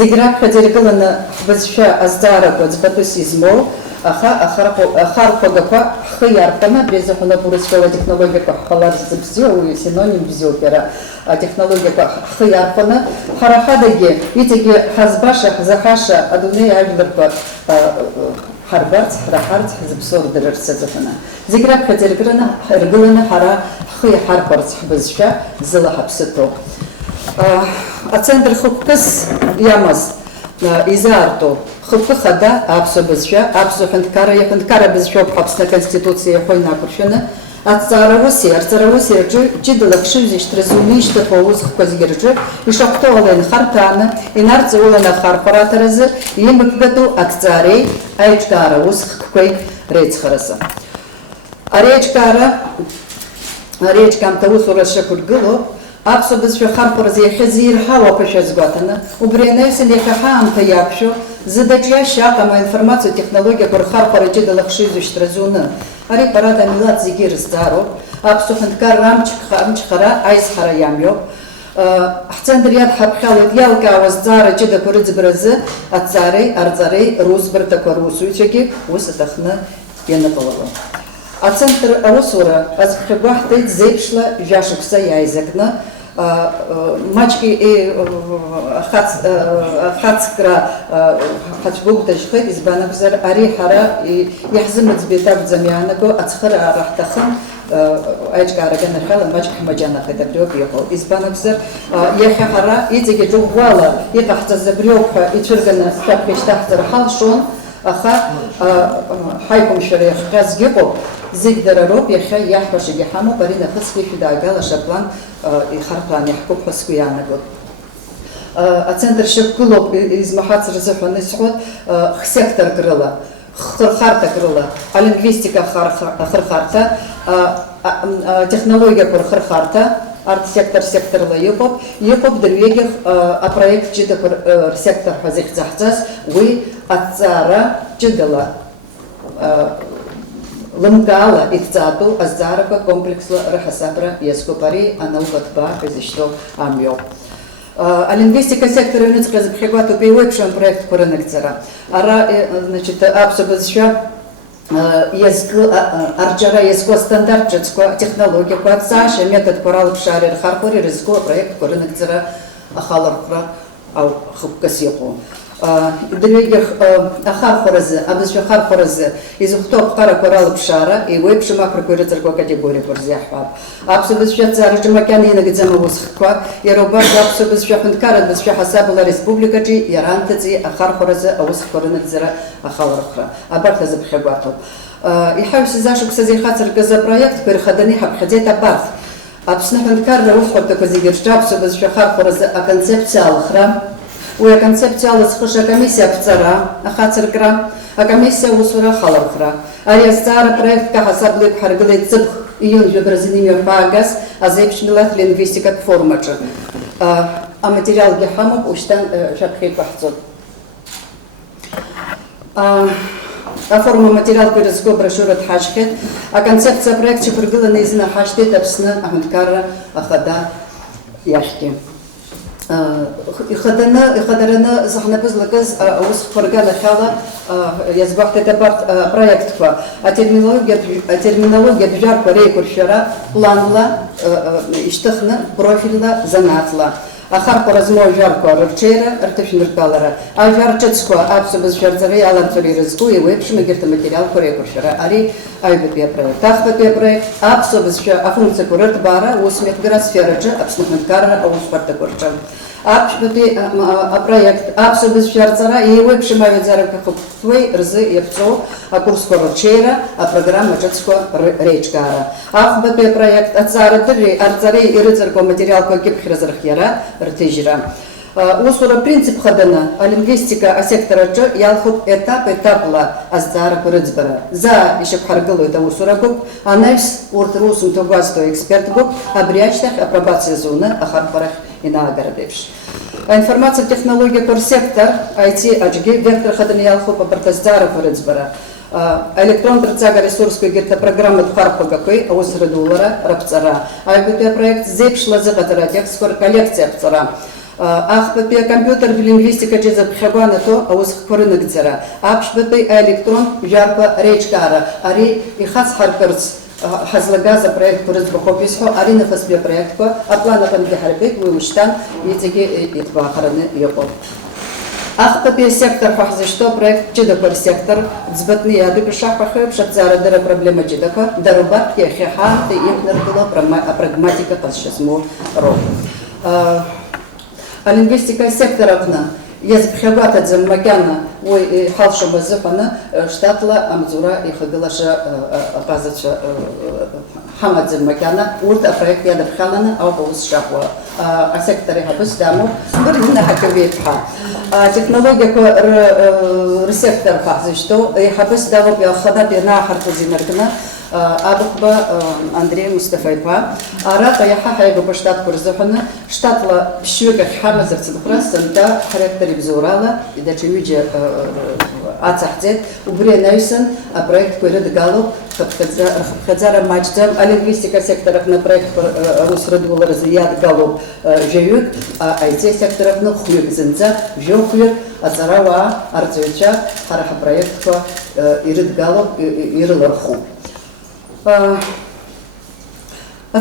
Зиграб хадиргалана хбазша аздара кодзбатусизмо, Харпагапа Хаярпана, безусловно, бурская технология халарзбзё, синоним бзёпера, технология Хаярпана, Харахадаги, Итиги Хазбаша, Захаша, Адуне Альберка, Харбарц, Рахарц, Збсор Дерсезафана. Зиграб хадиргалана Ргалана Хара Харпарц Хбазша, Зелахапсето. А центр Хуккас Ямаз Изарто. Хупхада, абсобызша, абсоханткара, яханткара безшо хапсна конституция хойна куршена, от Царавусия, чидалакши, зиштрезуми, что поуз хказгирджи, и шахтовален хартана, и нарцулена харпаратаразы, и мыкбету от царей, айчкара уз хкой рейцхараса. А речкам таус урашша кургыло, абсобызша харпаразы хазир хава пашазгатана, убренайся лехахам таякшо, задача шакама информацию технология курхар парачи далахшизу штразуна. Ари парада милат зигир здаро. Абсуханткар рамчхара айсхара ямьё. Хцендрият хабхалет ялка воздара чида курыц бразы ацарей арзарей русбрта корусуйчаки усатахна янапалава. А центр русура азхабахтет зепшла жашукса яйзакна. Мачки и хацкра хачбуг тажхет из банабзар ари хара и яхзимат бетаб замянаго ацхара рахтахан айчкара ганахала мачки маджана хедабрёк яхол из банабзар яхара идеге джугвала и тахтазабрёк и чургана шапкештахтар халшон аха хайком шарих газгепо زيقدروا يخ يحبش يحمو برينا خسكي في داقال شبلان يخرطان يحكو خسكيانا قد. السنتر شكلوب из محاصر زحون نسحود سектор قرلا خرخارتا قرلا لينغوистика خرخارتا технология пор خرخارتا арт сектор ла ёпоп дервегих проект чида пор сектор хазих захцас вы отцара чидала Лымкала ихцату аздарака комплексла рахасабра яскопари анаукатба безишто амьё. А лингвистика сектора юнецкого забхегвату пейвепшен проект коронекцера. Ара значит абсобызша язык арджара языко стандарт жецко технология квадсаша метод коралл шарер харпори языко проект коронекцера ахалархра ау хуккасику. Дерегих ахархоразы, абызжа хархоразы, из ухтоп хара коралл пшара и вебши макрокурицерко категории корзяхваб. Абсобызжа царжимакян и нагидзамовусхква, и робар абсобызжа ханткарат бызжа хасабула республикачи, ярантыци ахархоразы, аусхорыныкзера ахалархра. Абарта забхебату. И хавси зашук сазихацерка за проект, переходани хабхадета барт. Абсна ханткарра ухорта козигерча, абсобызжа хархоразы, а концепция алхра. Уя концепция алысхыша комиссия пцара, ахацеркра, а комиссия усура халархра. Ариастара проект кахасаблык харглы цып июнь жебразиним багас, а зепшмилат лингвистика формача. А материал гехамов уштан шапхей пахцот. А форма материал перезго брошюра тхашхет, а концепция проекта прыгала на изна хаштет абсна ахмадкара ахада яшки. Ихадарана захнапызлыгыз уз форгана хала язбахт это проект ква. А терминология бжар корей куршара планла иштахна профильна занатла. Ахар поразмо жарко рчера артефинеркалара. А жарчецко абсобыз жарцаре аланцори рызку и вебшими герта материал корей куршара. Ари айбепе проект. Ахбепе проект абсобыз а функция курерт бара усмет грасфераджа абснахнкара ауспарта курчан. Проект абсобыз жарцара и вебшими авидзарка хупвей рзы епцо а курс корчера а программа жецко речкара. Ахбепе проект ацара дыри арцаре и рыцарко материал когип хразархьяра ртежира. Усура принцип хадана, а лингвистика а сектора чо ялхуп этапла аздара курыцбара. За еще харгалу это усура гуп, анализ уртрусум тугасто эксперт гуп, обрячных апробация зона ахарпарах и на агардевш. Информация технология курсектор IT HG вектор хадана ялхуп апартаздара курыцбара. Электрон трцага ресурской герта программы Харпагакой, $1 рапцара. А это проект зепшла за текст коллекция пцара. Ахпапи компьютер лингвистика джеза пхагуанато аус корыныкдзера. Апшпапи электрон жарпа речкара. Ари ихас харперц хазлагаза проект курыз бухописхо. Ари нафасбе проектко. Аплана панги харпек вымштан. Итиги итбахараны йопо. Ахпапи сектор фахзышто проект джидокор сектор. Дзбатни яду пишах пахып. Шапзара дыра проблема джидока. Дарубат кехеха. Ты им нартула прагматика пасшизму ров. А лингвистика секторовна язык хабата дзаммакяна ой халша базыпана штатла амзура и ходилаша оказывается хамад дзаммакяна урта проект яда бхалана аубус шахва а секторе хабус даму бирдина хакавитха технология ко ресектор фазы что хабус даво я хада бина хартузинеркна Абухба Андрей Мустафаева, Арата Яхахаева по штат Курзахана, штатла Пщука Хамазовцев Красанта, характер Бзурала, и даже люди Ацахтет, Убре Нейсон, а проект Куред Галуп, Хадзара Мачдам, а лингвистика секторов на проект Русрадула Разияд Галуп Жеюк, а IT секторов на Хуюк Зенза, Жохуюк, Ацарава, Арцевича, Хараха проект Ирид Галуп, Ирларху. А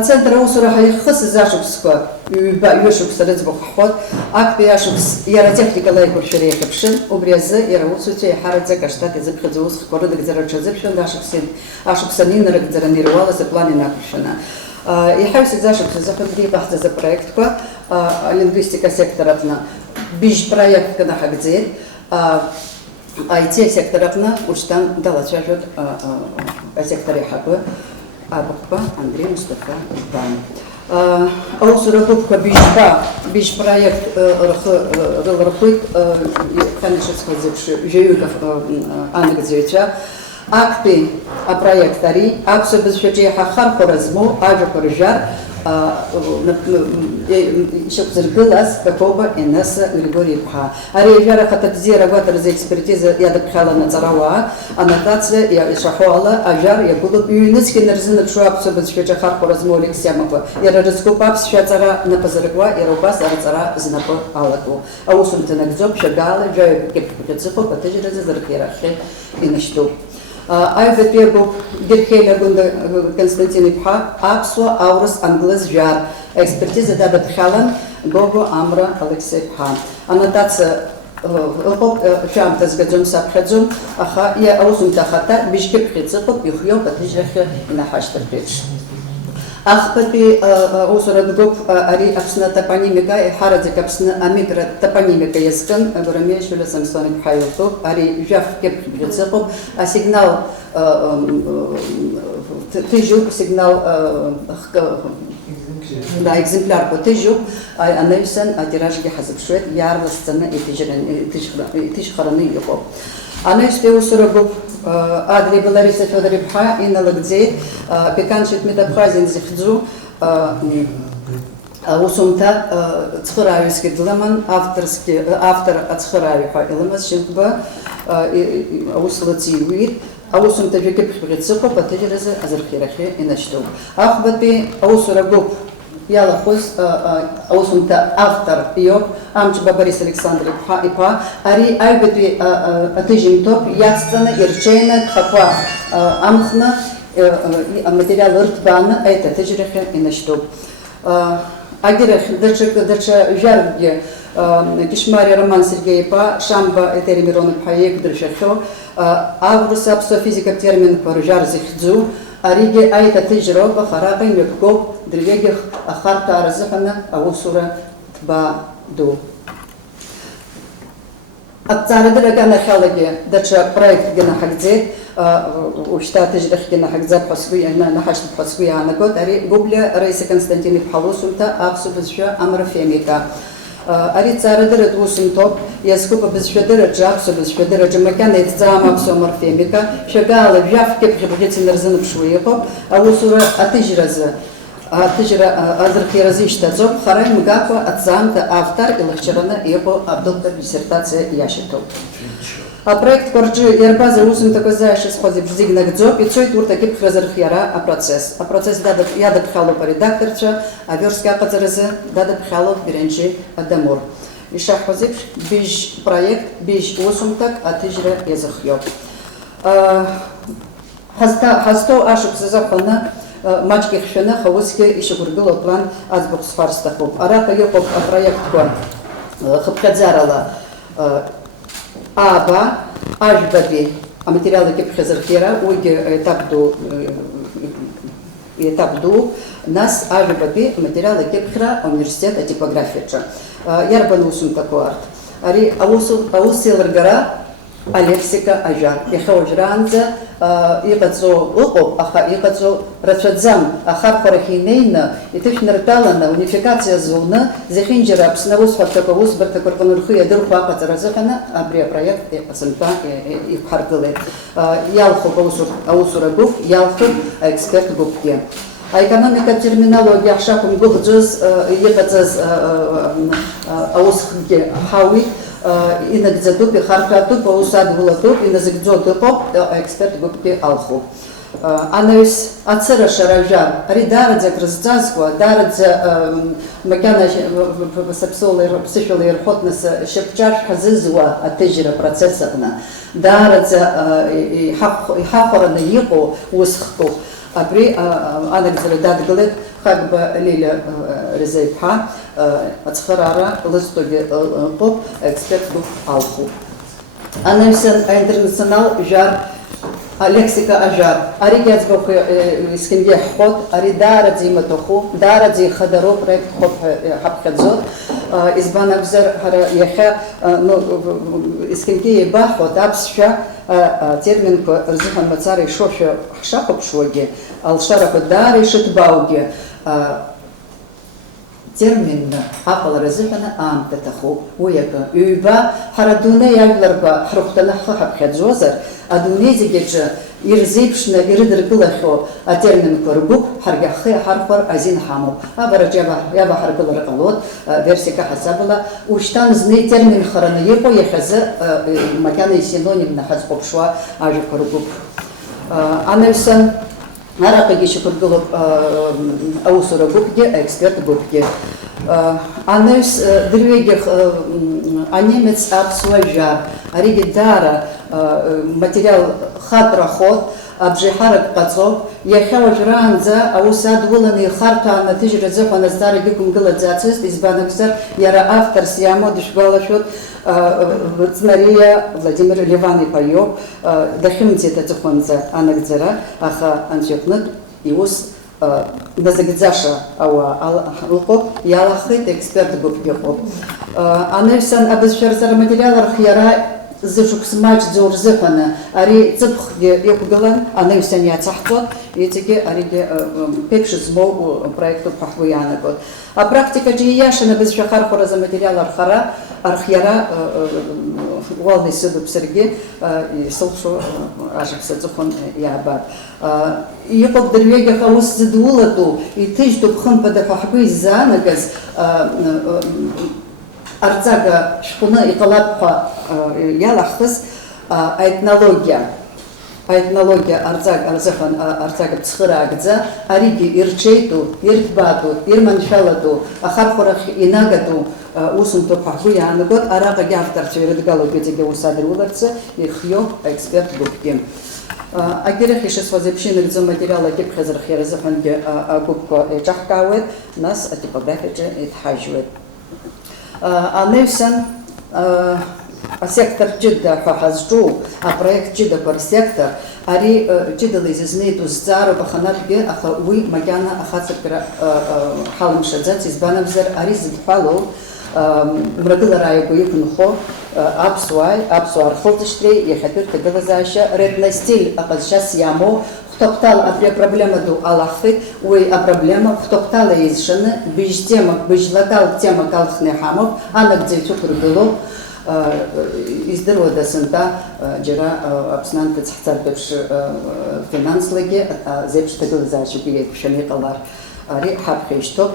центр усура хайхас зашукска юшук средзбок ход акпияшукс яротехника лайков шерехепшин обрезы яраусуте харадзе каштат язык хадзус кородок зарачазепшин дашуксин ашуксанин рагдзаранировала за плане напишена. И хайси зашукс заходри бахта за проектка лингвистика секторовна биш проект kana хагдзе IT секторовна уштан далачажут секторе хабы Абухба Андрей Мустафа Иван. Аусурабубка биш проект рахует конечно сходзевший Жеюков Анагдзевича акты о проектари абсобезшече хахар хоразму ажу коржар еще зеркалас какого Инесса Григорьевна. Арежара хатадзира ватер за экспертиза я допхала на царава, аннотация я шахуала, ажар я буду юнецкий нарзинок шуап собачка харпо размолик сямако. Я разкупап шацара на позаргва и рубас арцара знапо алаку. А усунте на гзоб шагала жаю кепцепо потежера за заркирахе и нашту. Айвет был Герхеля Гунда Константин Ипха, Апсуа Аурус Англес Жар, экспертиза Дабет Халан, Гого Амра Алексей Пхан. Аннотация Шамта с Гадзум Сабхадзум, Аха, я Аусум Тахата, Бишкеп Хицепов, Юхьё, Патижахе и Нахаштер Пич. Ахпати Усурадгоп Ари Апсна топонимика и Харадик Апсна Амигра топонимика Язкан, Гураме Шуля Самсоник Хайотов, Ари Жав Кеп Хицепов, а сигнал Тыжук, сигнал да, экземпляр по Тыжук, а Невсен, а тиражги Хазапшует, Ярла сцена и Тыжхараны Йохов. Анеште Усурагоп Адри Белариса Федорипха и Налагдзе, Пеканчит Метабхазин Зихдзу, Усумта Цхаравийский Дламан, автор от Цхаравиха Иламас Шинкба, Услацивит, Усумта Викип Прицепа, Патежереза Азархирахе и Нашту. Ахбати Усурагоп Яла Хос, Аусумта автор ее, Амчба Борис Александрович Ипа, Ари Айбети Атыжим Топ, Яцтана, Ирчейна, Тхапа, Амхна, материал Ртбана, это Тыжреха и Наштуб. Агирах, дача Жарги, Кишмари Роман Сергей Ипа, Шамба Этери Мирон Ипаек, Дрышахо, Аврус Апсофизика термин Паружар Зихдзу, Ариге Айта Тыжроба, Хараба, Меккоп, Древегих, Ахарта Аразахана, Аусура Тбаду. От царя Драгана Халаги, дача проект Генахагдзе, у штата Ждах Генахагдзе Пасуя, Нахашт Пасуя Анагот, Ари Губля Рейса Константин Пхалусумта, Апсубазша Амрафемика. Ари царя Драдусум Топ, Яскупа Безшедера Джаксу, Безшедера Джамакана, и Цама Псоморфемика, Шагала, Вявки, Прибудицы Нарзанов Шуепов, Аусура Атыжраза. Тыжра Азархиразишта Зоб, Харай Мгапа, Ацамта, автор и Лахчарана, его доктор диссертация Яшитов. А проект корджи ярбаза усым такой заешь сходи бздигнак дзо, и цой тур таки пхразарх яра процесс. А процесс яда пхало по редакторча, а верстка пазарызы дада пхало беренчи адамур. И шахвазип биж проект, биж усым так, а тижра языхьёб. Хасто ашук зазахона мачки хшена хавуски еще гургило план азбук сфарстахуб. Арака ёпоб проект кон хабхадзарала Аба, Ажбаби, а материалы кипхазархера, уйди этап ду, нас Ажбаби, материалы кипхра, университета типографича. Ярбанусум такой арт. Ари аусиларгара, алексика ажар. Яхаужранза, иqațo uqob, аха иqațo рацәаӡам, аха харахинейна, итышәнартәаланы унификациа зуны, зехьынџьара Аԥсны аусҳәарҭақәа аусбарҭақәа рҟны рхы иадырхәо аҟаҵара азыҳәаны абри апроект сынтәа иқәҳаргылеит. Иалхуп аусура гәыԥ, иалхуп аексперт гәыԥгьы. Аекономика терминологиа ҳшақәымгәыӷӡоз иҟаҵаз аусхгьы ҳауит. Инагӡатәуп, ихарҭәаатәуп, аус адгылатәуп, иназыгӡо дыҟоуп, аексперт гәыԥгьы алхуп. Анаҩс ацырашара ажәар, ари даараӡа акрызҵазкуа, даараӡа макьана ԥсышәала ирҳәоит нас шьапҿаршә ҳазызуа аҭыжьра процесс аҟны, даараӡа иҳахәараны иҟоу усхкуп. Абри анагӡара дадгылеит Хагба Лиля Резаиԥҳа, ацхыраара лызҭогьы ыҟоуп, аексперт гәыԥ алхуп. Анаҩсан аинтернационал жәар алексика ажар. Аригьы аӡбахә есқьынгьы иаҳхәоит, ари даараӡа имаҭәахәу, даараӡа ихадароу проект хәоуп ҳәа ҳаԥхьаӡоит. Избан акәзар, ҳара иахьа есқьынгьы еибаҳҳәоит аԥсшәа атерминқәа рзыҳәан мацара ишошәа ҳшахәаԥшуагьы, алшарақәа даара ишыҭбааугьы терминна аҟалара азыҳәаны аамҭа аҭахуп. Уи акы ҩба ҳара адунеи ажәларқәа ҳрыхәҭаны ҳхы ҳаԥхьаӡозар, адунеи зегьы аҿы ирзеиԥшны ирыдыркылахьоу атерминқәа ргәыԥ ҳаргьы ҳхы иаҳархәар азин ҳамоуп. Абараҿ иаваҳаргылара ҟалоит версиак аҳасабала. Ушьҭан зны итерминхараны иҟоу иахьазы макьана исинонимны ҳазхәаԥшуа ажәақәа ргәыԥ. Анаҩсан араҟагьы ишьақәыргылоуп аусура гәыԥгьы, аексперт гәыԥгьы. Анаҩс дырҩегьых анемец аԥсуа жәар, аригьы даара материал хатрахот, абжеиҳарак ҟаҵоуп. Иахьа уажәраанӡа аус адгыланы ихарҭәааны аҭыжьра азыҳәан азҵаарагьы ықәымгылаӡацызт, избан акәзар, иара авторс иамоу дышгәалашәоит Мариа Владимир Леван-иԥа иоуп, дахьымӡеит аҵыхәанӡа анагӡара, аха анцәа иҟнытә иус назыгӡаша ауаа ыҟоуп, иалахеит аексперт гәыԥгьы ыҟоуп. Анаҩсан абызшәа рматериал архиара зышықәс маҷӡоу рзыҳәаны ари ҵыԥхгьы иқәгылан, анаҩсан иацаҳҵоит, иҵегьы аригьы ԥеиԥш змоу проектуп ҳәа ҳгәы иаанагоит. Апрактикаҿы ииашан абызшәа ахархәараз аматериал архиара уалны исыдуп саргьы, исылшо ажәаԥса аҵыхәан иаабап. Иҟоуп дырҩегьых аус зыдулатәу, иҭыжьтәуп хымԥада ҳәа ҳгәы изаанагаз арҵага шәҟәны иҟалап ҳәа иалаҳхыз аетнологиа. Аетнологиа азыҳәан арҵага цхыраагӡа, аригьы ирҽеитәу, ирҭбаатәу, ирманшәалатәу, ахархәарахь инагатәу усумҭоуп ҳәа ҳгәы иаанагоит. Араҟагьы авторцәа ирыдгалоуп иҵегьы аус адыруларцы, ирхиоуп аексперт гәыԥгьы. Агьырахь ишысҳәаз еиԥш инагӡоу материал акьыԥхьазырхиара азыҳәангьы агәыԥқәа еиҿаҳкаауеит, нас атипографиаҿы иҭҳажьуеит. Анаҩсан асектор ҷыда ҳәа ҳазҿу, апроект ҷыдақәа рсектор, ари ҷыдала изызнеитәу зҵаароуп аханатәгьы, аха уи макьана ахаҵакра ҳалымшаӡац, избан акәзар, ари зыдҳәалоу мрагылара ааигәа иқәынхо аԥсуаа рхылҵышьҭреи иахьатәи рҭагылазаашьа ретностиль аҟазшьас иамоу хәҭахәҭала абри апроблема ду алаххит, уи апроблема хәҭахәҭала еизшаны быжь-темак, быжь-локалтә темак алхны иҳамоуп, анагӡаҩцәа ықәыргылоуп. Издыруада сынтәа џьара Аԥснантәи ацҳҵартә еиԥш финанслагьы зеиԥш ҭагылазаашьақәа еиқәшәаны иҟалар. ари ҳаԥхьеишьҭоуп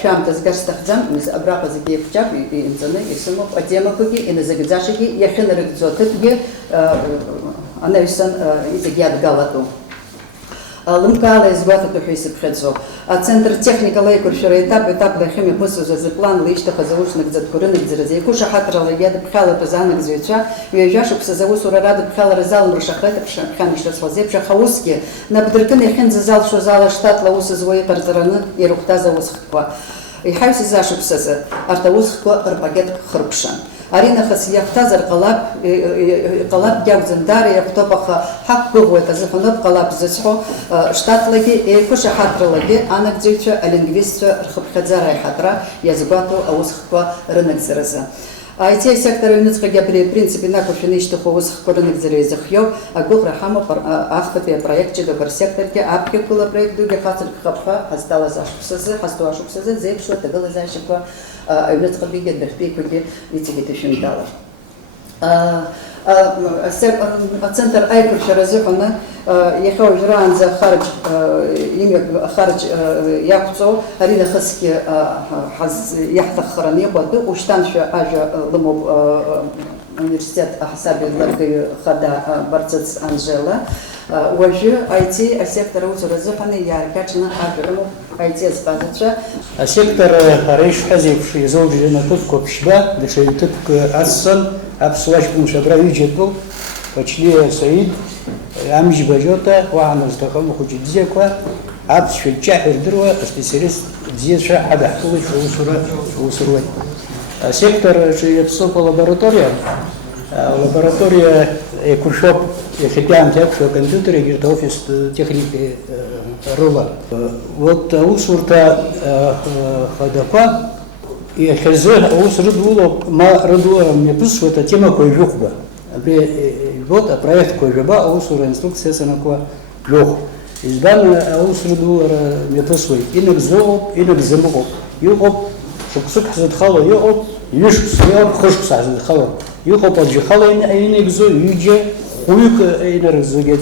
шәаамҭа згарсҭахӡам абраҟа зегьы еиқәҷаб инҵаны исымоуп атемақәагьы иназыгӡашагьы иахьынарыгӡо аҭыԥгьы анаҩсан зегьы иадгалатәу. Лымкаала изгәаҭатәу ҳәа исыԥхьаӡо. Ацентр техникала аиқәыршәара етап-етапла иахьымҩаԥысуаз азыпланла ишьҭахаз ауснагӡатәқәа рынагӡаразы еиқәышаҳаҭрала иадыԥхьалатәыз анагӡаҩцәа ҩажәа-шықәса азусурара адыԥхьалара залымрышахеит аԥхьан ишрацәаз еиԥш, аха усгьы напдыркын иахьынӡазалшоз ала штатла аус зуа иҟарҵараны ирыхәҭаз аусхкқәа. Иҳаҩсыз ашықәсазы арҭ аусхқәа рпакетк хыркәшан. Ари нахыс иахәҭазар ҟалап иакәӡам, даара иахәҭоуп, аха ҳақәгәыӷуеит азыҳәаноуп ҟалап зыцҳо штатлагьы еиқәышаҳаҭралагьы анагӡаҩцәа алингвистцәа рхыԥхьаӡара аиҳатра иазгәаҭоу аусхқәа рынагӡаразы. IT сектор аҩныҵҟагьы абри апринцип инақәыршәаны ишьҭаху аусхқәа рынагӡара изыхиоуп. Агәыӷра ҳамоуп ахԥатәи апроект ҷыдақәа рсекторгьы аԥхьақәа апроект дугьы ҳацыркхап-ҳәа ҳазҭалаз ашықәсазы, ашықәсазы дзеиԥшу аҭагылазаашьақәа аҩныҵҟатәигьы адыртәиқәагьы иҵегьы ҭашәымтәалар. Ацентр аиқәыршәара азыҳәаны иахьа уажәраанӡа ахарџь иақәҵоу ари нахысгьы иаҳҭаххараны иҟоу атәы ушьҭаншәа ажәа лымоуп университет аҳасабеилыргаҩы хада Барцыц Анжела. Уажәы IT асектор аусура азыҳәаны иааркьаҿны ажәа рымоуп IT азҟазацәа. Асектор ара ишҳәаз еиԥш иазоужьын аҭыԥқәа ԥшьба, даҽа ҭыԥк аццан, аԥсуа аҷкәынцәа абра ҩыџьатәоуп, Пачлиа Саид, Амџьба Џьота, уаҳа зҭахым ахәыҷы бзиақәа, аԥсшәа ҷҷаҳәа ирдыруа аспециалист бзиацәа ҳадаҳкылоит шәусуруеит. Асектор иаԥсоуп алабораториа. Лаборатория еиқәыршәоуп иахьатәи аамҭа иақәшәо акомпиутер, егьырҭ аофистә техникеи рыла. Аусурҭа хадақәа иахьазы аус рыдулоуп, ма рыдулара мҩаԥысуеит атемақәа ижәыхәба. Абри ижәбоит апроектқәа ижәаба аусура инструкциа санақәа жәохә. Избан аус рыдулара мҩаԥысуеит. Инагӡоуп, инагӡамыҟоуп. Иҟоуп шықәсык ҳзыдхало иҟоуп, ҩышықәса иҟоуп, хышықәса ҳзыдхало. Иҟоуп аӡәы-хала инагӡо, ҩыџьа, хәҩык инарыгӡогьы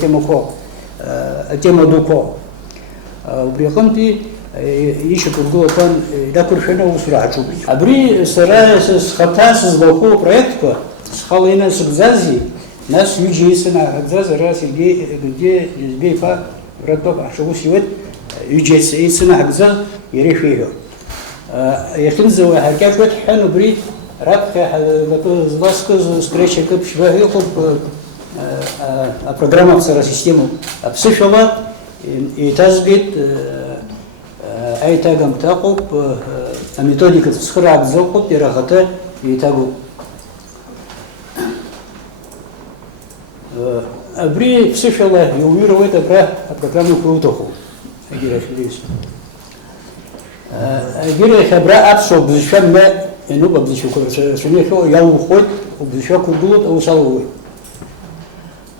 атема дуқәа. Убри аҟынтәи ишьақәыргылақәан инақәыршәаны аусура ҳаҿуп. Абри сара схаҭа сызлахәу апроектқәа схала инасыгӡази, нас ҩыџьа исынаҳагӡаз ара Сергеи Џьазбеи-иԥа Радбак ҳшаус иуеит, ҩыџьа исынаҳагӡаз иара ишәеиҳәо. Иахьынӡауа ҳаркьаҿуеит ҳҳәан, убри раԥхьа злазкыз стречакы ԥшьба иҟоуп апрограммаԥсара система аԥсышәала еиҭазгеит, аиҭагамҭа аҟоуп, аметодика цхыраагӡа ыҟоуп, иара ахаҭа еиҭагоуп. Абри ԥсышәала иуҩыруеит абра апрограммақәа иуҭаху. Агьырахь абра аԥсуа бызшәа мҩа иануп, абызшәақәа рацәаны иалухоит, убызшәақәа иргылоит, аус алууеит.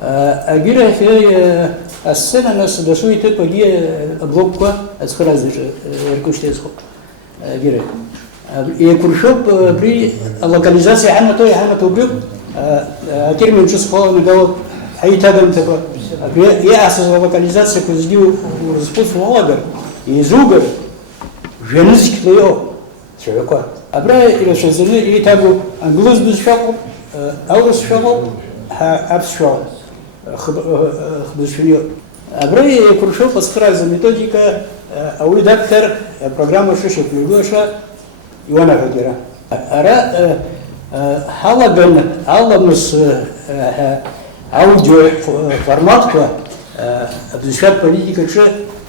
Агьырахь асцена нас дасу иҭыԥ агьи аблокқәа ацхыраазаҿы иркышьҭеизхоуп. Агьырахь еиқәыршәоуп абри алокализациа иҳанаҭо убриоуп, атермин ҿыц хала аиҭагамҭақәа. Абри иаасыз алокализациақәа зегьы урызхәыцуа уалагар, еизугар, жәанызқьла иҟоуп цәаҳәақәа. Абра ирацәаӡаны еиҭагоуп англыз бызшәаҟоуп, аурысшәаҟоуп, аԥсшәаҟоуп, хбызшәаны иҟоуп. Абра еиқәыршәоуп ацхырааза методика, ауаҩы даԥхьар апрограмма шышьақәиргылаша иуанаҳәоит иара. Ара ҳалаган аламыс аудио форматқәа абызшәатә политикаҿы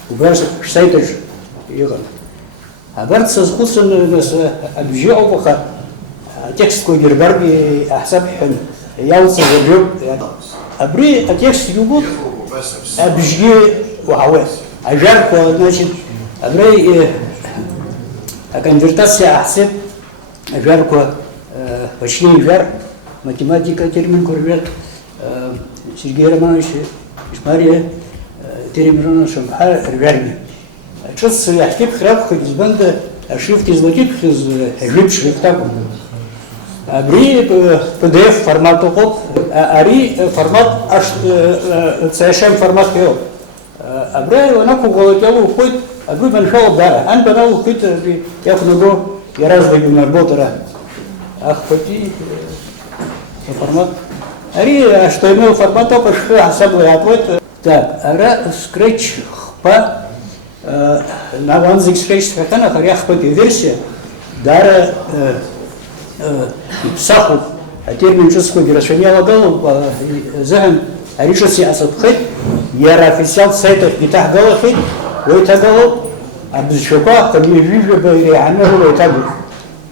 убра шсаитаҿ иҟан. Абарҭ сазхәыцын нас абжьы ауп, аха атекстқәагьы рбаргьы аҳсабҳәан иалҵыз абжьоуп. Абри атекст иубоит, абжьгьы уаҳауеит. Ажәарқәа, значит, абра аконвертациа аҳсеит, ажәарқәа почти жәар, математика терминқәа ржәар, Сергей Романович Ишмария терминқәа шамԥҳа ржәаргьы. Ҿыц иаҳкьыԥхьыр акәхеит, избанда ашрифт излакьыԥхьыз ажәытә шрифт акәын. Абри PDF формат ыҟоуп, ари формат CSM формат иоуп. Абра уанақәыӷәӷәалак иалухоит أقول من شو ده أنا بناو كده ياخدوا يرازق من البوترة أخوتي формат. Ари что имел формат, то пошли особый ответ. Так, ара скретч хпа на ванзик скретч хатана харях по версия дара псаху терминическую решение лагал захен ариша сиасат хит яра официал сайтах битах галахит ويتقلب عبد الشفاء قد يجيب عنه ويتقلب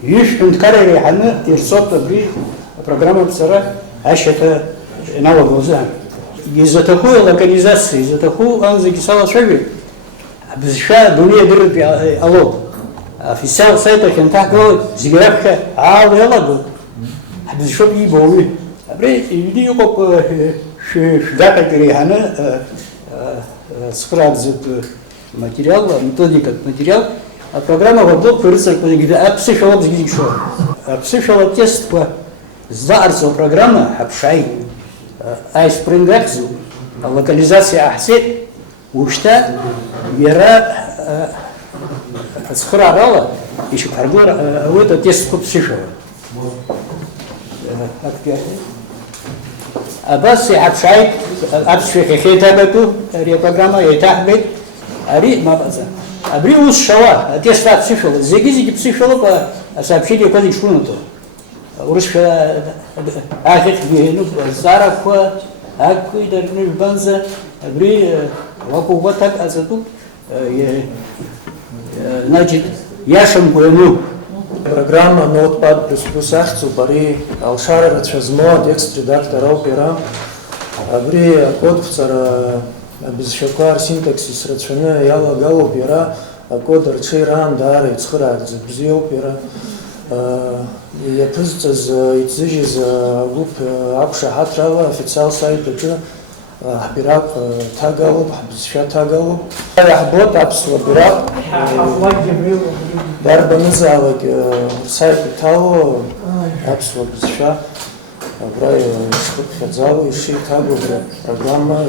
يش نتكرر عنه يرصد بري программа بصراحة عشان نوع وزان إذا تخو لوكاليزация إذا تخو أنزل كسالة شوي بس شا دنيا درب ألو في الساعة سايتة كان تحقق زجاجة عال يلا جو بس شو بيجيبوا أبري يدي يقف شداك كريهنا سكراب زت материал, методика материал, а программа в облог пересылки где психолог згидик шо. Психолог тест по заарцо программа обшай, спрингакзу, локализация ахсе, ушта яра схрарала, еще фаргор, это тест по психолог. Абас обшай, обшай хейтабету, программа етахбет. Ари мабаза. Абри ус шава, тест психолог. Зегизики психолог сообщили куда шунуту. Урышка ахет ну зараква, акуй дарнуш банза. Абри ваку ватак азату. Значит, яшам буэну. Программа Notepad++ ахцу бари алшара рачазмо текст редактор опера. Абри код вцара без шокар синтаксис рачана яла гало опера, код рчиран дар ицхрад збзи опера. Я пызцаз ицжиз гуп апша хатрава официал сайт это хбирак тагало бзша тагало. Рахбот апсва бирак. Дарбанызалак сайт тало апсва бзша. Брай хадзало иши тагу программа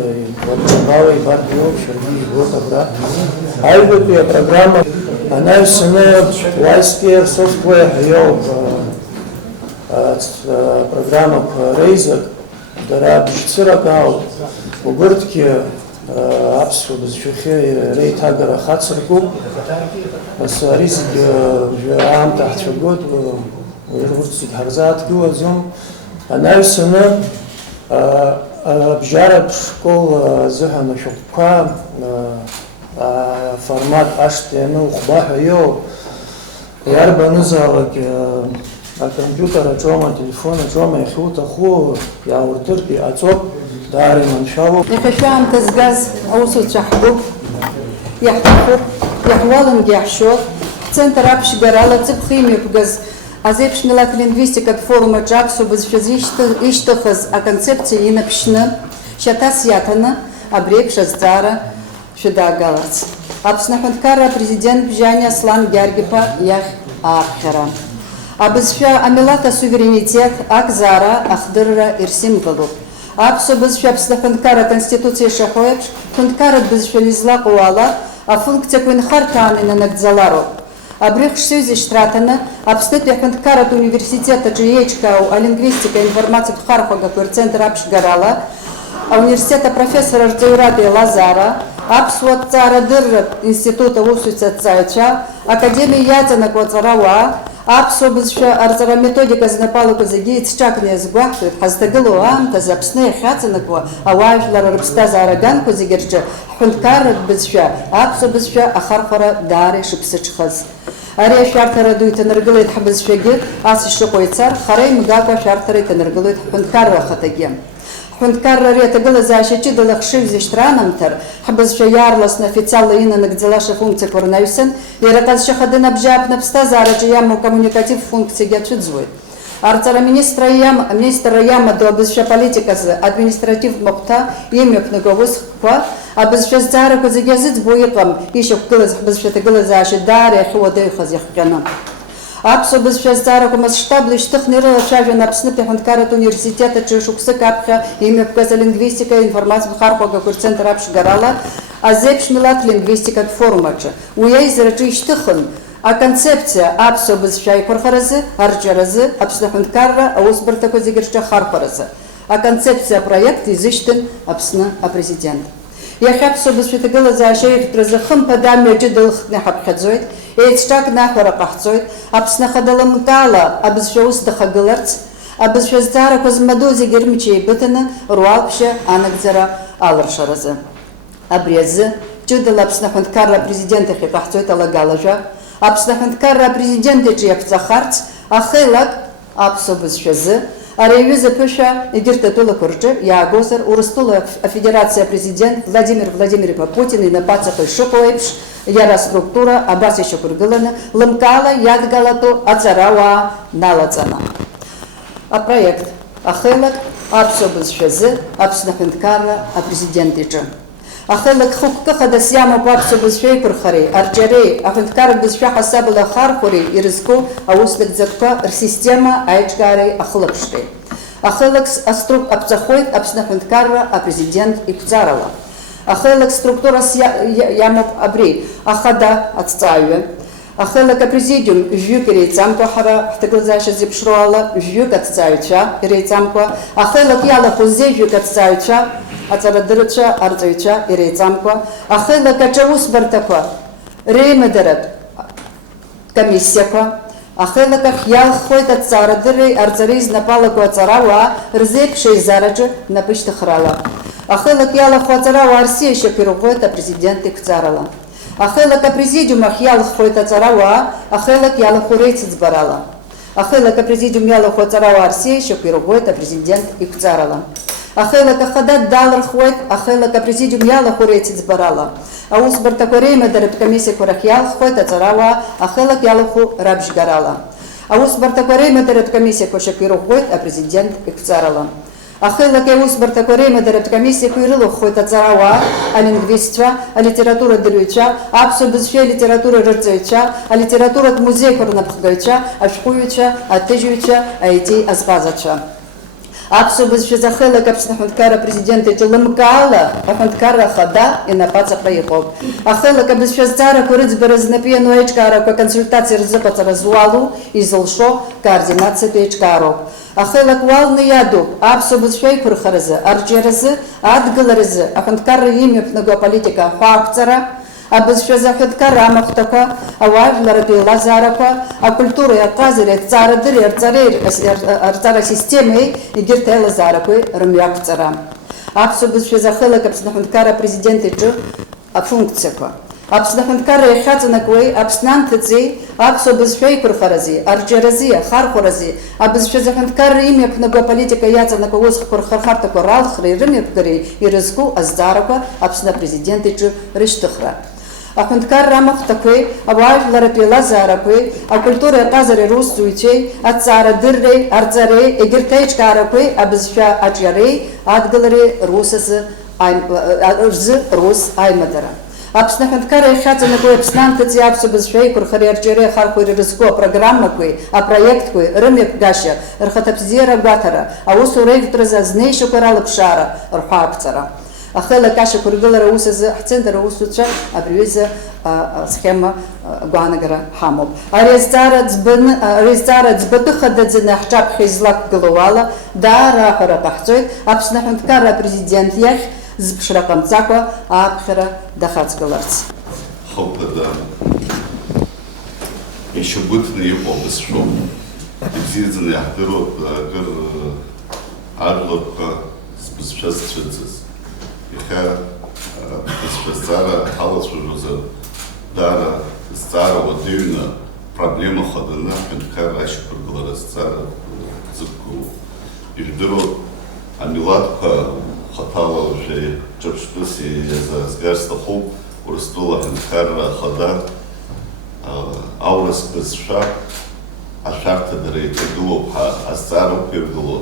ватчавала и бардио шерги вот абра. Айбутия программа она сне лайскер софтвер йо программа рейзер дара бишциракау убыртки апсу бзшухе рейтагара хацрку бас ризик ам тахчгот ويرغز هرزات جوازهم أنا سنة بجرب شكل ذهن شقة فورمات أشتى وخباه يو يارب نزالك الكمبيوتر جوما تليفون جوما يخوت أخو يا ورتربي أتوب داري من شاو يخشام تزجاز أوصل شحبوب يحتفو يحوالن يحشوت центр апшгарала цепхимию бгаз азепшнилак лингвистика форума джаксу без иштахаз а концепции и напишна шатас ятана абрек шаздара шудагалац абснаханткара президент бжаня слан гяргипа ях ахера абызша амилата суверенитет акзара ахдырра ирсим галуп абсу бызша абснаханткара конституция шахоепш ханткара бызша лизла куала а функция куинхартаны на нагдзалару Абрих Шсюзи Штратана, обстытый ханткарат университета Джиечка, а лингвистика и информация Хархога, центр Апшгарала, а университета профессора Рджаурады Лазара, Апсуат Цара Дырра института Усуица Цайча, Академия Язана Квацарауа, Апсу бызша арзара методика знапалу казаги цчакне сгвахтует, хаздагылу амта запсне хацанаква, а важлара рыбстаза араган кузигерча, ханткарат бызша, Апсу бызша ахархора дари шипсачхаз. Ария шартара дует энерголит хабызшаги, ас шокойцар, харей мгаква шартара энерголит ханткарра хатаги. Ханткарра рета гыла защити далахшив зиштранамтар, хабызша ярлас на официала ина нагдзелаша функция коронавируса, и раказ шахадын обжап на пстазара яму коммуникатив функции гячудзует. Арцара министра яма до обызша политика с административ мокта, имя пнаговус хва, обызша зара козагязит буикам, еще кылыз обызша тагыла защи даря хводыха зяхкана. Апсу бызша зара масштабный штахнирова шажа на пснепе ханткарат университета чешуксы капха, имя пказа лингвистика, информация Хархога, центр Апшгарала, азеиԥш милаҭ лингвистикатә форумаҿы. Уи аизараҿы ишьҭыхын аконцепциа аԥсуа бызшәа аиқәырхаразы, арҿиаразы, Аԥсны аҳәынҭқарра аусбарҭақәа зегьы рҿы ахархәаразы. Аконцепциа апроект изышьҭын Аԥсны апрезидент. Иахьа аԥсуа бызшәа ҭагылазаашьа ирҭәразы хымԥада амҩа ҷыда лхтны иҳаԥхьаӡоит, еицҿак наҳәара ҟаҳҵоит, Аԥсны Ахада лымкаала абызшәа ус дахагыларц, абызшәа зҵаарақәа змаду зегьы рымч еибыҭаны руалԥшьа анагӡара алыршаразы. Абри азы ҷыдала Аԥсны аҳәынҭқарра апрезидент ахь иҟаҳҵоит алагалажәа, Аԥсны аҳәынҭқарра апрезидент иҿы иаԥҵахарц ахелак аԥсуа бызшәазы ари аҩыза ԥышәа егьырҭ атәылақәа рҿы иаагозар Урыстәыла Афедерациа апрезидент Владимир Владимирович Путин инапаҵаҟа ишыҟоу еиԥш иара аструктура абас ишьақәыргыланы лымкаала иадгалатәу аҵарауаа налаҵаны. Апроект ахелак аԥсуа бызшәазы Аԥсны аҳәынҭқарра апрезидент иҿы. Ахелак хықәкы хадас иамоуп аԥсуа бызшәа еиқәырхареи, арҿиареи, аҳәынҭқарратә бызшәа ҳасабала ахархәареи ирызку ауснагӡатәқәа рсистема аиҿкаареи ахылаԥшреи. Ахелак аԥҵахоит Аԥсны аҳәынҭқарра апрезидент иқәҵарала. Ахелак структурас иамоуп абри ахада аҭҵааҩы, ахелак апрезидиум жәҩык иреиҵамкәа ҳара ҳҭагылазаашьа зеиԥшроу ала жәҩык аҭҵааҩцәа иреиҵамкәа, ахелак иалахәу зежәҩык аҭҵааҩцәа, аҵарадырцәа, арҵаҩцәа иреиҵамкәа, ахелак аҿаусбарҭақәа реимадаратә комиссиақәа, ахелак ахь иалххоит аҭҵаарадырреи арҵареи знапалақәа аҵарауаа рзеиԥш еизараҿы напышьҭыхрала. Ахелак иалахәу аҵарауаа рсиашьақәа ирӷәӷәоит апрезидент иқәҵарала. Ахелак апрезидиум ахь иалххоит аҵарауаа ахелак иалахәу реицыӡбарала. Ахелак апрезидиум иалахәу аҵарауаа рсиашьақәа ирӷәӷәоит апрезидент иқәҵарала. Ахелак ахада далырхуеит ахелак апрезидиум иалахәу реицыӡбарала. Аусбарҭақәа реимадаратә комиссиақәа рахь иалххоит аҵарауаа ахелак иалахәу рабжьгарала. Аусбарҭақәа реимадаратә комиссиақәа шьақәа ирӷәӷәоит апрезидент иқәҵарала. Ахелак аусбарҭақәа реимадаратә комиссиақәа ирылыххоит аҵарауаа, алингвистцәа, алитературадырҩцәа, аԥсуа бызшәеи алитература рырҵаҩцәа, алитературатә музеиқәа рнапхгаҩцәа, ашәҟәыҩҩцәа, аҭыжьыҩцәа, аитеи азҟазацәа. Аԥсуа бызшәаз ахелак Аԥсны аҳәынҭқарра апрезидент иҿы лымкаала аҳәынҭқарра ахада инапаҵаҟа иҟоуп. Ахелак абызшәа зҵаарақәа рыӡбара знапы иану аиҿкаарақәа аконсультациа рзыҟаҵара зуалу, изылшо координациатә еиҿкаароуп. Ахелак уалны иадуп аԥсуа бызшәа аиқәырхаразы, арҿиаразы, адгыларазы аҳәынҭқарра имҩаԥнаго аполитика ахәаақәҵара, абызшәаз аҳәынҭқарра амахәҭақәа, ауаажәларатә еилазаарақәа, акультуреи, аҟазареи, аҭҵаарадырреи, арҵара системеи егьырҭ аилазаарақәеи рымҩақәҵара. Аԥсуа бызшәаз ахелак Аԥсны аҳәынҭқарра апрезидент иҿы афункциақәа. Аԥсны аҳәынҭқарра иахьаҵанакуеи Аԥснанҭыҵи, аԥсуа бызшәа аиқәырхарази, арҿиарази, ахархәарази, абызшәаз аҳәынҭқарра имҩаԥнаго аполитика иаҵанакуа усҟақәа рхырхарҭақәа ралхреи, рымҩаԥгареи ирызку азҵаарақәа Аԥсны апрезидент иҿы рышьҭыхра. Аҳәынҭқарра амахәҭақәеи, ауаажәларатә еилазаарақәеи, акультуреи, аҟазареи русзуҩцәеи, аҭҵаарадырреи, арҵареи, егьырҭ аиҿкаарақәеи абызшәа аҿиареи, адгылареи рзы рус аимадара. Аԥсны аҳәынҭқарра иахьаҵанакуа Аԥснанҭыҵи аԥсуа бызшәа аиқәырхареи, арҿиареи, ахархәареи ирызку апрограммақәеи, апроектқәеи рымҩаԥгашьа, рхаҭабзиара гәаҭара, аусура еиӷьтәразы азнеишьақәа ралыԥшаара рҳәаақәҵара. Ахелак ашьақәыргылара аус азы ҳцентр аусуцәа абриҩыза схема гәаанагара ҳамоуп. Ари азҵаара ӡбатәы хадаӡаны ҳҿаԥхьа излақәгылоу ала даара аҳәара ҟаҳҵоит Аԥсны аҳәынҭқарра апрезидент иахь зԥшра ҟамҵакәа ааԥхьара дахаҵгыларц. Хымԥада ишьагәыҭны иҟоу абызшәоуп. Ибзиаӡаны иаҳдыруа акыр ажәларқәа збызшәа зцәыӡыз. Иахьа бызшәа зҵаара ҳалацәажәозар даара зҵаара уадаҩны проблема хаданы аҳәынҭқарра ашьақәыргылара зҵаара зықәгылоу. Ижәдыруа амилаҭқәа хаҭала уажәы ҿырԥштәыс иазаазгар сҭахуп Урыстәыла аҳәынҭқарра ахада аурыс бызшәа ашәарҭадара иҭагылоуп ҳәа азҵаара ықәиргыло,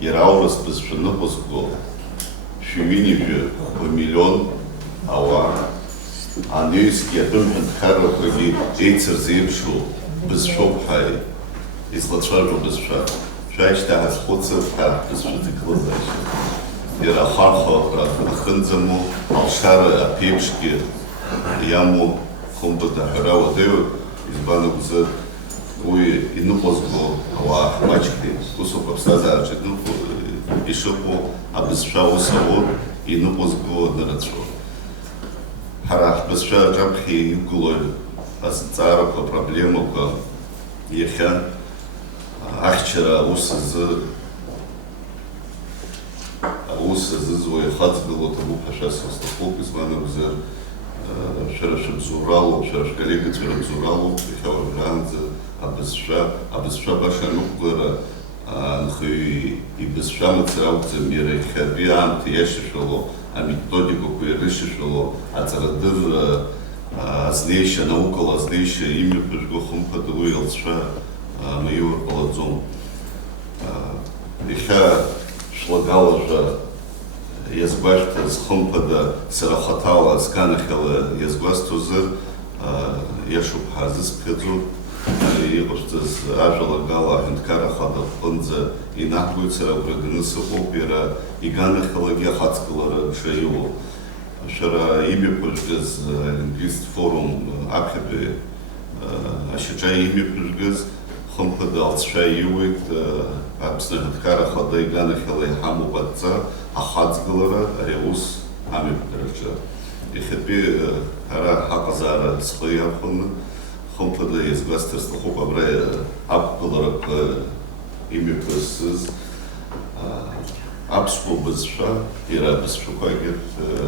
иара аурыс бызшәа ныҟәызго шәи-ҩынҩажәи миллион ауаа анаҩсгьы атәым ҳәынҭқаррақәагьы еицырзеиԥшу бызшәоуп ҳәа излацәажәо бызшәа. Шәаишьҭа ҳазхәыцып ҳәа бызшәа ҭагылазаашьа. иара ахархәа ахынӡаму, алшара аԥеиԥшгьы иамоу хымԥада аҳәара уадаҩуп, избан акәзар уи иныҟәызго ауаа маҷқәеи, усоуп аԥсҭазаараҿы ишыҟоу абызшәа ус аур иныҟәызго анырацәоу. Ҳара ҳбызшәа аҿаԥхьа иқәгылоу азҵаарақәа, апроблемақәа иахьа ахьчара аус азызуа ихаҵгыло ҭабуп ҳәа шәасҳәап, избан акәзар шәара шәыбзоуралоуп, шәара шәколлегацәа рыбзоуралоуп, иахьа уажәраанӡа абызшәа баша аныҟәгара анхаҩы ибызшәа мацара акәӡам, иара иахьатәи аамҭа иашьашәало, аметодикақәа ирышьашәало, аҵарадырра азнеишьа, анаукала азнеишьа имҩаԥыжәго хымԥада уи алҵшәа маиур ҟалаӡом. Иахьа шәлагалажәа иазгәашәҭаз хымԥада сара хаҭала сганахьала иазгәасҭозар иашоуп ҳазысԥхьаӡо, иҟашәҵаз ажәалагала аҳәынҭқар ахада аҟынӡа инаҳгоит, сара агәра ганы сыҟоуп, иара иганахьалагьы ахаҵгылара дшаилоу. Шәара имҩаԥыжәгаз алингвист форум аԥхьатәи ашьаҿа имҩаԥыжәгаз хымԥада алҵшәа ииуеит, Аԥсны аҳәынҭқар ахада иганахьала иҳамоуп адҵа ахаҵгылара ари аус амҩаԥгараҿы. Иахьатәи ҳара ҳаҟазаара схы иархәаны хымԥада иазгәасҭар сҭахуп абра ақәгыларақәа имҩаԥысыз аԥсуа бызшәа, иара абызшәақәагьы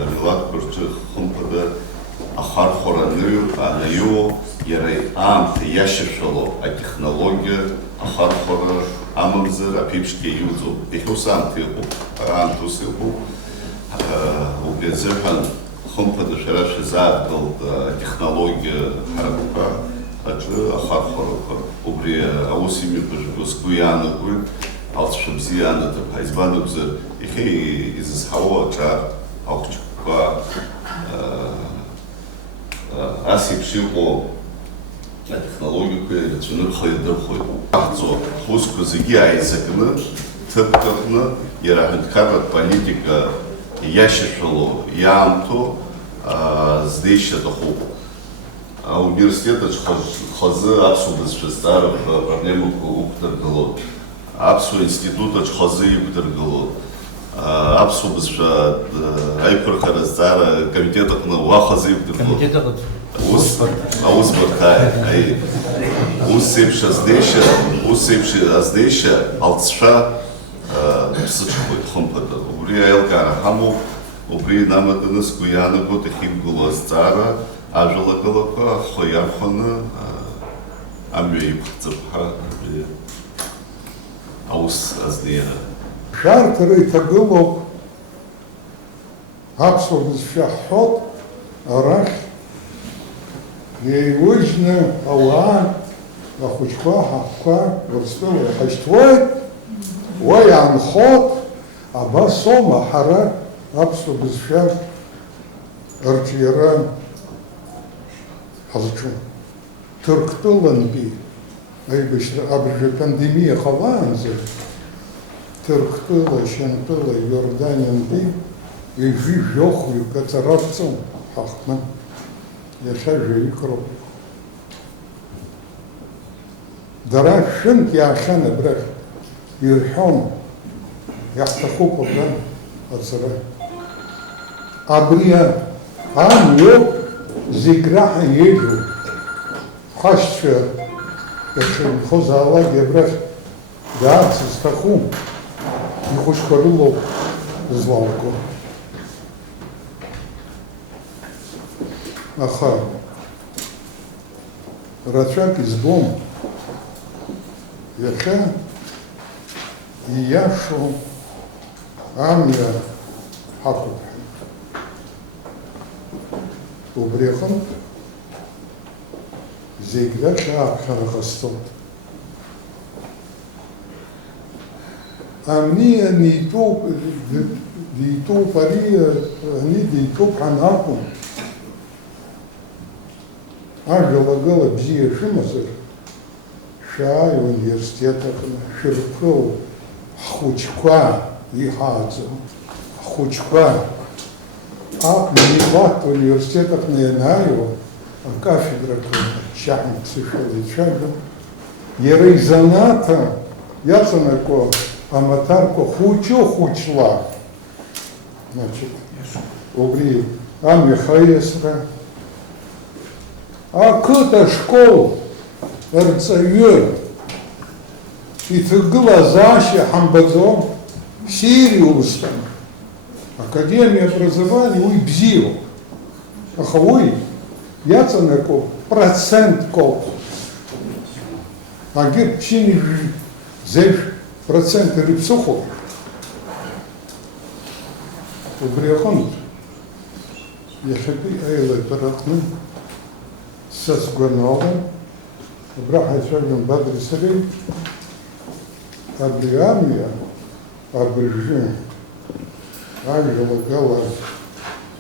амилаҭқәа рҿы хымԥада ахархәара анаиуо, иара аамҭа иашьашәало атехнологиа ахархәара амамзар аԥеиԥшгьы иуӡоуп. Иахьа ус аамҭа иҟоуп, ус иҟоуп. Убри азыҳәан хымԥада шәара шәазаартылт атехнологиа ҳаракқәа аҿы ахархәарақәа. Убри аус имҩаԥыжәго сгәы иаанагоит, алҵшәа бзиа анаҭап ҳәа. Избан акәзар, иахьа изызҳауа аҿар ахәыҷқәа ас еиԥш иҟоу атехнологиақәа ирацәаны рхы иадырхәоит. Ҳахьӡо ҳусқәа зегьы ааизакны, ҭыԥкаҟны, иара аҳәынҭқарратә политика иашьашәало, иаамҭо знеишьа аҭахуп. Ауниверситет хазы аԥсуа бызшәа зҵаарақәа апроблемақәа уқәдыргылоит. Аԥсуа институт хазы иқәдыргылоит. Аԥсуа бызшәа аиқәырхара азҵаара комитет аҟны уахазы иқәдыргылоит. Аусбарҭа ус еиԥш азнеишьа алҵшәа ԥсыҽхоит хымԥада. Убри аилкаара ҳамоуп, убри инамаданы сгәы иаанагоит иахьиқәгыло азҵаара ажәалагалақәа ҳхы иархәаны амҩа иқәҳҵап ҳәа аус азнеира. Шәарҭара иҭагылоуп аԥсуа бызшәа ҳҳәоит, арахь еиужьны ауаа ахәыҷқәа, ҳаҳәқәа Урыстәыла иҳашьҭуеит, уа иаанхоит, абас аума ҳара аԥсуа бызшәа арҿиара ҳазҿу. Ҭырқәтәылантәи абыржәы апандемиа ҟалаанӡа Ҭырқәтәыла, Шьантәыла, Иорданиантәи ижәижәохҩык аҵараҵон ҳаҟны. Иахьа жәаҩыкроуп. Дара шәынтә иаахьан абрахь, ирҳәон, иаҳҭахуп абра ацара. Абри амҩоуп зегь раҳа еиӷьу. Ҳашьцәа иахьынхозаалак абрахь даарц зҭаху, ихәыҷқәа рылоуп злалго. Аха рацәак избом, иахьа ииашоу амҩа ҳақәуп ҳәа. Убри аҟнытә зегь рахь ааԥхьара ҟасҵоит. Амни дитәуп, ари ани дитәуп ҳанакәым. Ажәалагала бзиа шәымазар, шәааи университет аҟны, шәырԥыл ҳхәыҷқәа иҳааӡо, хучка, а Минибат университетах Наинаева, кафедра Чахмат Цифеличага, Ерейзаната, Яцанако, Аматарко, Хучо Хучла, значит, убри, а Михаесра, а кто-то школ, РЦЮ, и ты глазаща Хамбадзо, Сириус, Академия образования, уй бзио. Ахауй, Яцанако, процент кол. А гиб чини зельф процент рипсухо. Убриахон. Я шаби айла тарахны. Сасгуановым. Браха шагам бадрисарей. Абриамия. Абрижин. Ангела Гала.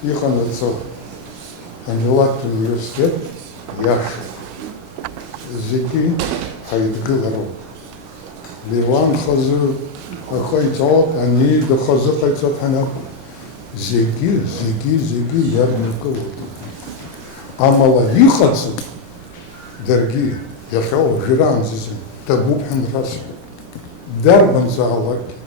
Иханацо. Ангелат университет. Яш. Зики. Хайдгыларов. Ливан хазы. Ахайтот. Они да хазы хайтот хана. Зики. Ярмарка. А малавихацы. Дорогие. Я шел жиранзизм. Табубхан раз. Дарбан заалаки.